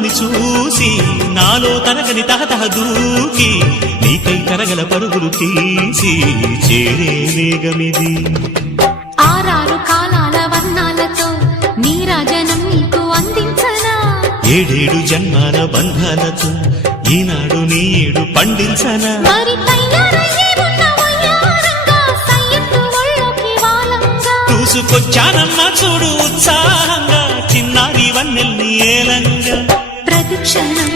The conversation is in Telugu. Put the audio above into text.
కన్నుల్లోని చూసి నాలో తరగని తహతహ దూకి నీకై తరగల పరుగులు తీసి చేరే వేగమిది. ఆరారు కాలాల వర్ణాలతో నీరాజనం నీకు అందించనా, ఏడేడు జన్మాల బంధాలతో ఈనాడు నీడు పండించనా. మరి తయారయ్యే ఉన్న వయ్యారంగా సయ్యత్తు ఒళ్ళోకి వాలంగా చూసుకొచ్చానమ్మా చూడు ఉత్సాహంగా చిన్నారి వన్నెల్ని ఏలంగా. ప్రతిక్షణం